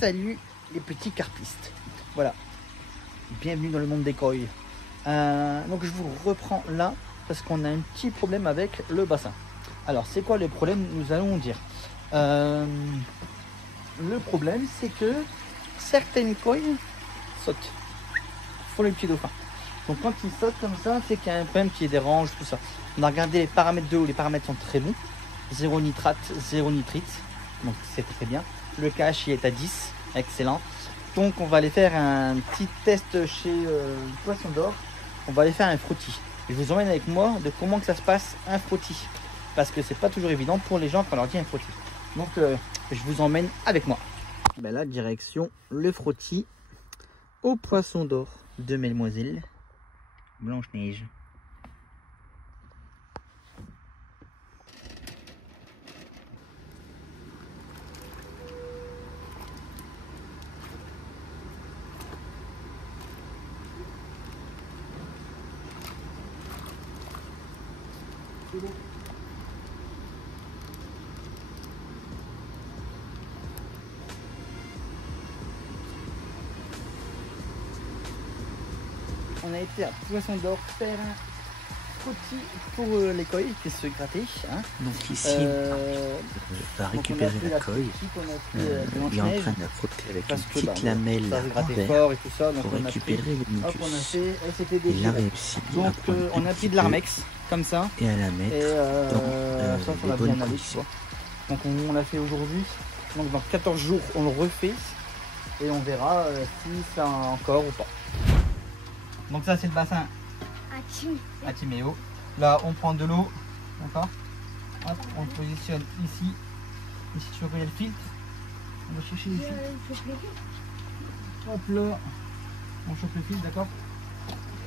Salut les petits carpistes. Voilà, bienvenue dans le monde des koi. Donc je vous reprends là parce qu'on a un petit problème avec le bassin. Alors c'est quoi le problème? Nous allons dire. Le problème c'est que certaines koi sautent, font les petits dauphins. Donc quand ils sautent comme ça, c'est qu'il y a un problème qui les dérange, tout ça. On a regardé les paramètres de l'eau, les paramètres sont très bons. 0 nitrate, 0 nitrite, donc c'est très bien. Le KH est à 10, excellent. Donc on va aller faire un petit test chez Poisson d'Or. On va aller faire un frottis. Je vous emmène avec moi de comment que ça se passe un frottis. Parce que c'est pas toujours évident pour les gens quand on leur dit un frottis. Donc je vous emmène avec moi. Ben là, direction le frottis au Poisson d'Or de Mesdemoiselles Blanche-Neige. On a été à Poisson d'Or faire un frottis pour les koi qui se gratter. Hein. Donc ici, on va récupérer la koi. Il est en train de la frotter avec une petite lamelle en verre pour récupérer le mucus. Il a réussi. Donc on a pris de l'armex comme ça. Et à la mettre dans ça va bien aller. Donc on l'a fait aujourd'hui. Donc dans 14 jours on le refait et on verra si ça a encore ou pas. Donc ça c'est le bassin à Timéo. Là on prend de l'eau, d'accord. On le positionne ici. Ici tu vois qu'il y a le filtre. On va chercher le filtre. Hop là, on chope le filtre, d'accord.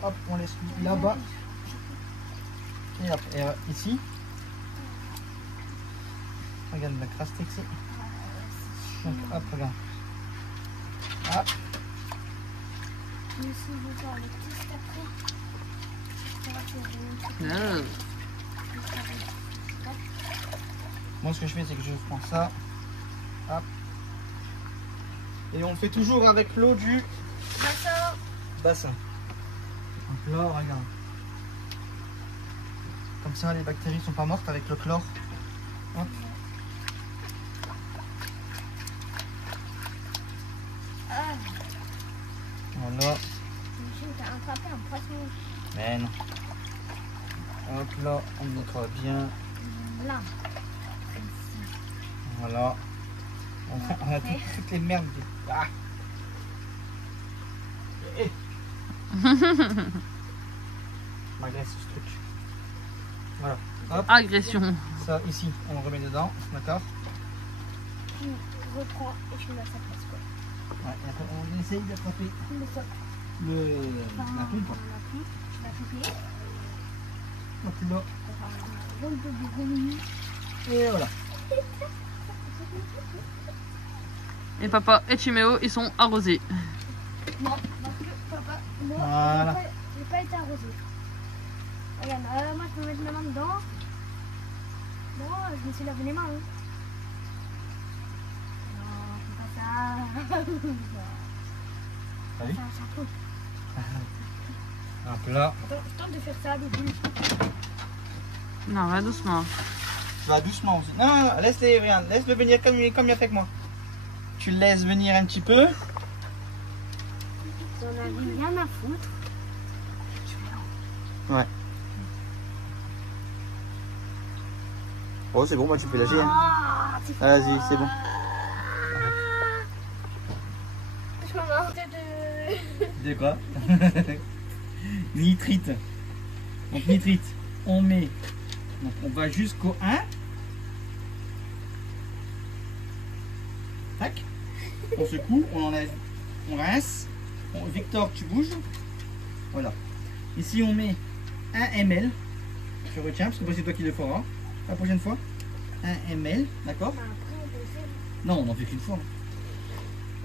Hop, on laisse là-bas. Et hop, et ici. Regarde la crasse texée. Donc hop, regarde. Hop. Moi ce que je fais c'est que je prends ça, hop, et on fait toujours avec l'eau du bassin. Donc là regarde, comme ça les bactéries sont pas mortes avec le chlore. Hop. Voilà. Mais non. Hop là, on mettra bien. Voilà. On a toutes les merdes. Ah. M'agresse ce truc. Voilà. Hop. Agression. Ça ici, on le remet dedans, d'accord. Tu reprends et tu mets à sa place quoi. Ouais, et après on essaye d'attraper la pompe. Tu vas couper. Hop là. Et voilà. Et papa et Timéo, ils sont arrosés. Non, parce que papa, moi, Voilà. j'ai pas été arrosé. Regarde, moi je peux mettre ma main dedans. Bon, je me suis lavé les mains. Hein. Non, c'est pas ça. T'as vu? Ça coûte. Hop là. Attends, je tente de faire ça, bébé. Non, va doucement. Tu vas doucement aussi. Non, laisse-les, regarde, laisse-le venir comme il a fait avec moi. Tu le laisses venir un petit peu. J'en avais rien à foutre. Ouais. Oh, c'est bon, moi tu peux lâcher. Hein. Ah, Vas-y, c'est bon. Je m'en de... De quoi? Nitrite. Donc nitrite, on met. Donc on va jusqu'au 1. Tac. On secoue, on enlève, on rince. Victor, tu bouges. Voilà. Ici on met 1 ml. Je retiens parce que c'est toi qui le feras la prochaine fois. 1 ml, d'accord? Non, on n'en fait qu'une fois.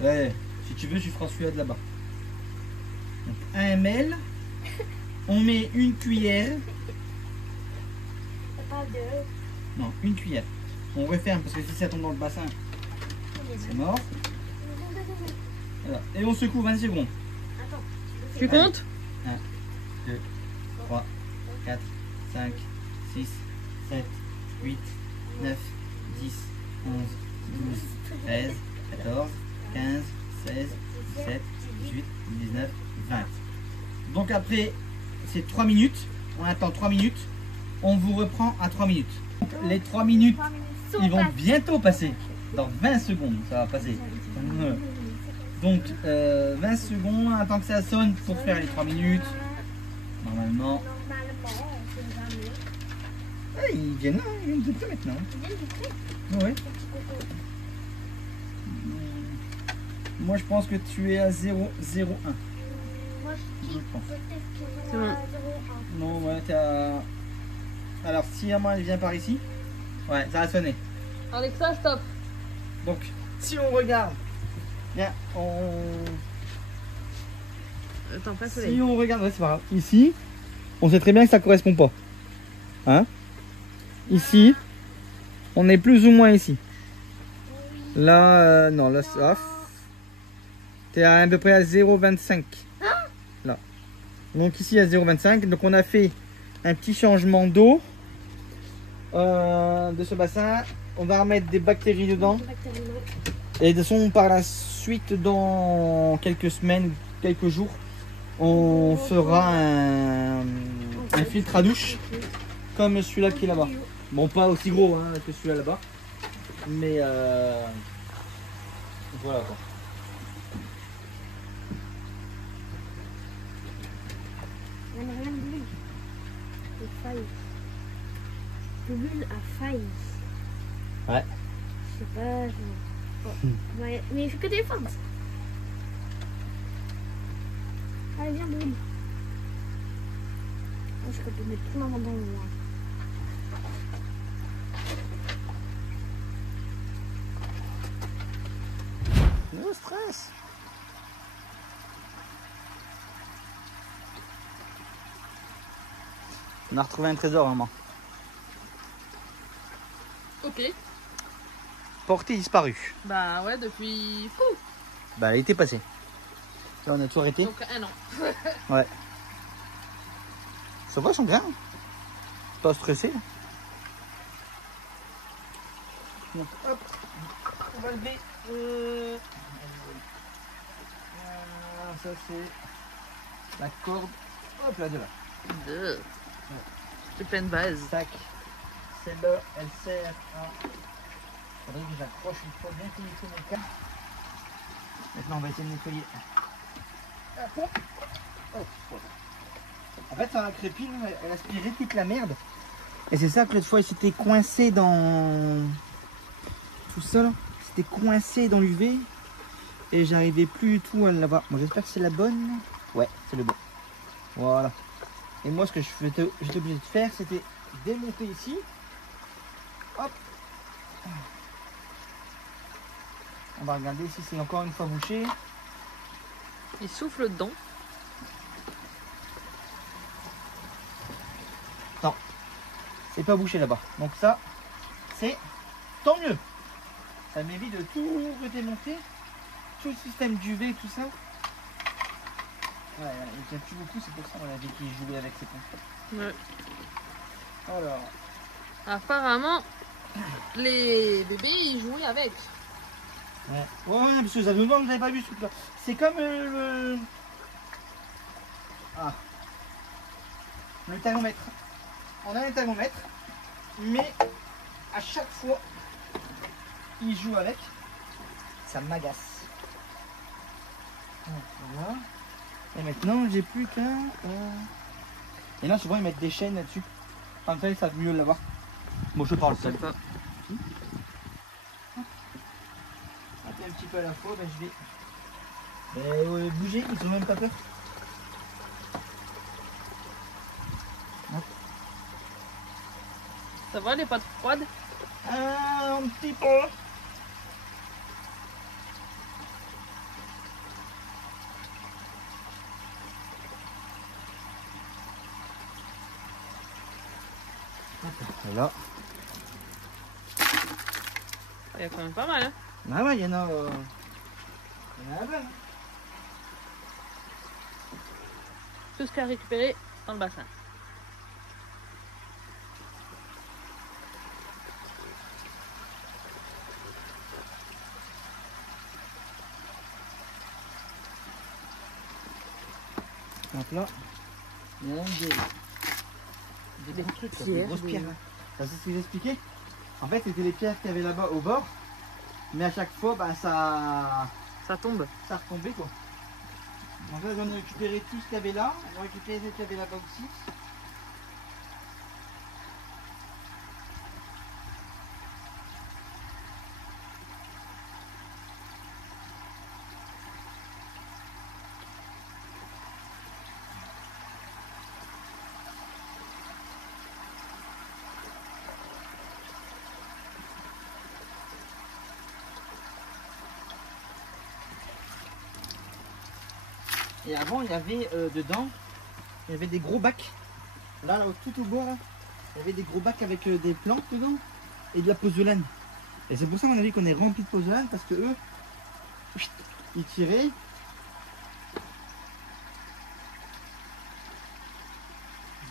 Ouais, si tu veux, tu feras celui-là de là-bas. Donc 1 ml. On met une cuillère. Non, une cuillère. On referme parce que si ça tombe dans le bassin, c'est mort. Voilà. Et on secoue 20 secondes. Attends. Tu comptes? 1, 2, 3, 4, 5, 6, 7, 8, 9, 10, 11, 12, 13, 14, 15, 16, 17, 18, 19, 20. Donc après ces 3 minutes, on attend 3 minutes, on vous reprend à 3 minutes. Les 3 minutes, ils vont bientôt passer. Dans 20 secondes, ça va passer. Donc 20 secondes, on attend que ça sonne pour faire les 3 minutes. Normalement. Ah, ils viennent là, ils viennent de te maintenant. Ouais. Moi je pense que tu es à 0,01. Moi, Je pense. C'est bon. Non, ouais, t'es à... Alors si à moi elle vient par ici, ouais, ça va sonner. Alexa, stop. Donc si on regarde, bien, Attends, pas si soleil. on regarde, ouais, c'est pas grave. Ici, on sait très bien que ça correspond pas. Hein? Ici, on est plus ou moins ici. Là, non, là, c'est off. T'es à peu près à 0,25. Là. Donc ici à 0,25. Donc on a fait un petit changement d'eau de ce bassin. On va remettre des bactéries dedans. Et de toute façon, par la suite, dans quelques semaines, quelques jours, on fera un filtre à douche comme celui-là qui est là-bas. Bon, pas aussi gros hein, que celui-là là-bas, mais voilà quoi. Il n'y a rien de bleu. Des failles. Le bleu a failli. Ouais. Je sais pas. Ouais, mais il fait que défendre. Allez, viens, Boum. Je peux te mettre tout maman dans le noir. No stress. On a retrouvé un trésor, maman. Ok. Portée disparue. Bah ouais, depuis... Fou. Bah, elle était passée. Là, on a tout arrêté. Donc 1 an. Ouais. Ça va, ils sont bien. Pas stressé. Donc, hop. On va lever. Ça, c'est la corde. Hop là, de là. C'est plein de base. Tac. Celle-là, elle sert à... Faudrait que j'accroche une fois bien qu'il faut mon cas. Maintenant, on va essayer de nettoyer. En fait, ça a crépine, elle aspirait toute la merde. Et c'est ça que l'autre fois, il s'était coincé dans... Tout ça, là. C'était coincé dans l'UV. Et j'arrivais plus du tout à l'avoir. Bon, j'espère que c'est la bonne. Ouais, c'est le bon. Voilà. Et moi, ce que j'étais obligé de faire, c'était démonter ici. Hop. On va regarder si c'est encore une fois bouché. Il souffle dedans. Non, c'est pas bouché là-bas. Donc ça, c'est tant mieux. Ça m'évite de tout redémonter. Tout le système d'UV, tout ça. Ouais, il tient plus beaucoup, c'est pour ça qu'on avait qui jouait avec ces pompes. Ouais. Alors. Apparemment, les bébés, ils jouaient avec. Ouais, ouais, parce que ça fait longtemps que j'avais pas vu ce truc-là. C'est comme le... Ah. Le thermomètre. On a un thermomètre, mais à chaque fois, il joue avec. Ça m'agace. Voilà. Et maintenant, j'ai plus qu'à... Et là, souvent, ils mettent des chaînes là-dessus. En fait, ça va mieux l'avoir. Bon, je parle ça. Pas. Un petit peu à la fois, ben, je vais bouger, ils ont même pas peur. Hop. Ça va, les pattes froides? Un petit peu. Voilà. Il y a quand même pas mal, hein? Ah ouais, il y en a plein. tout ce qu'il y a récupéré dans le bassin. Donc là, il y a même des gros trucs, des grosses pierres. C'est ce que j'ai expliqué. En fait, c'était les pierres qu'il y avait là-bas au bord. Mais à chaque fois, bah, ça tombe. Ça retombait quoi. En fait, on a récupéré tout ce qu'il y avait là. On a récupéré ce qu'il y avait là-bas aussi. Et avant, il y avait dedans, il y avait des gros bacs. Là, tout au bord, là, il y avait des gros bacs avec des plantes dedans et de la pozzolan. Et c'est pour ça, à mon avis, qu'on est rempli de pozzolan parce que eux, ils tiraient.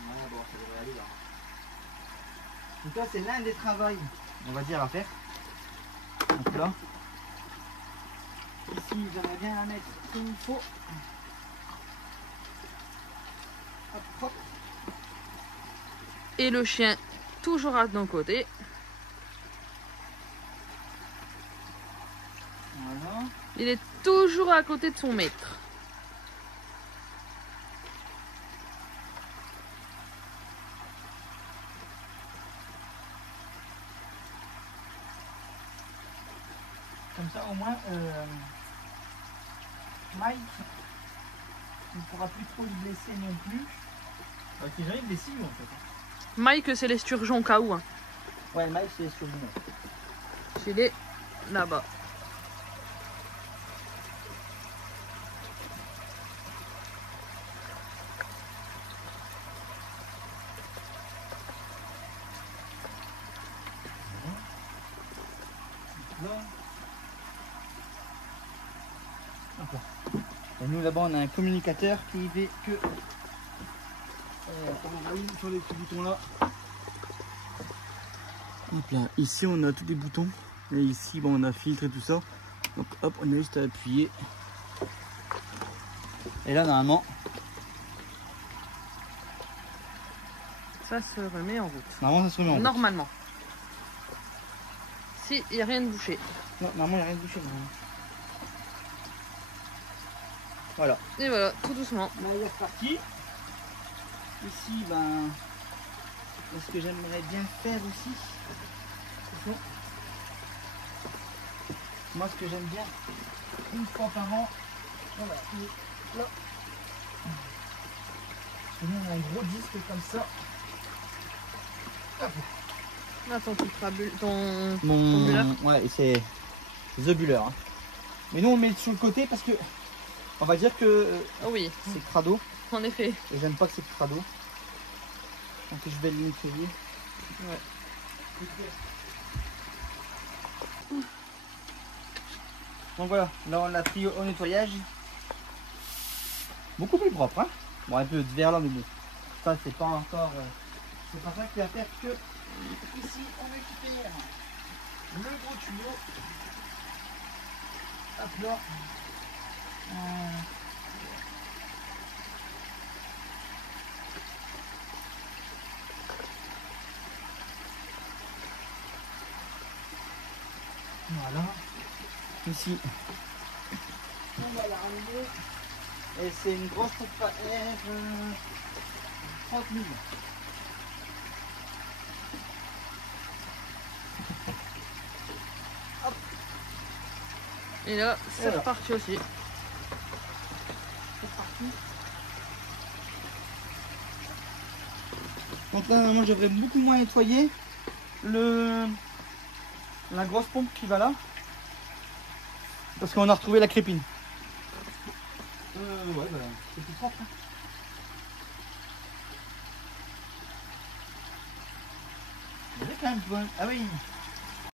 Voilà, bon, ça devrait aller là. Donc là, c'est l'un des travaux, on va dire, à faire. Donc là, ici, j'aimerais bien la mettre comme il faut. Hop. Et le chien toujours à nos côtés. Voilà. Il est toujours à côté de son maître. Comme ça au moins Mike ne pourra plus trop le blesser non plus. Qui jamais blessé lui en fait. Mike, c'est l'esturgeon cas où. Hein. Ouais, Mike c'est sur le Il est là-bas. Et nous là-bas on a un communicateur qui fait que sur les petits boutons là. Hop là, ici on a tous les boutons et ici bon, on a filtre et tout ça. Donc hop, on a juste à appuyer. Et là normalement ça se remet en route. Normalement ça se remet en route. Normalement. Si, il n'y a rien de bouché. Non, normalement il n'y a rien de bouché. Voilà. Et voilà, tout doucement. Là il est reparti. Ici, ben, ce que j'aimerais bien faire aussi, moi ce que j'aime bien, une fois par an, voilà, là, on a un gros disque comme ça. Hop. Là, ton ton buller. Ouais, c'est The Buller. Hein. Mais nous on met sur le côté parce que, on va dire que oh oui, c'est crado. En effet. Et j'aime pas que c'est crado. Donc je vais le nettoyer. Ouais. Donc voilà, là on l'a pris au nettoyage. Beaucoup plus propre, hein. Bon, un peu de verre là, mais bon. Ça c'est pas encore. C'est pas ça qui va faire que ici on récupère le gros tuyau. Hop là. Voilà. Ici. On va la ramener. Et c'est une grosse pompe à air 30 000. Hop. Et là, c'est reparti aussi. C'est parti. Donc là, normalement, je devrais beaucoup moins nettoyer la grosse pompe qui va là. Parce qu'on a retrouvé la crépine. Ouais, bah, c'est plus propre. Hein. Il y avait quand même. Ah oui.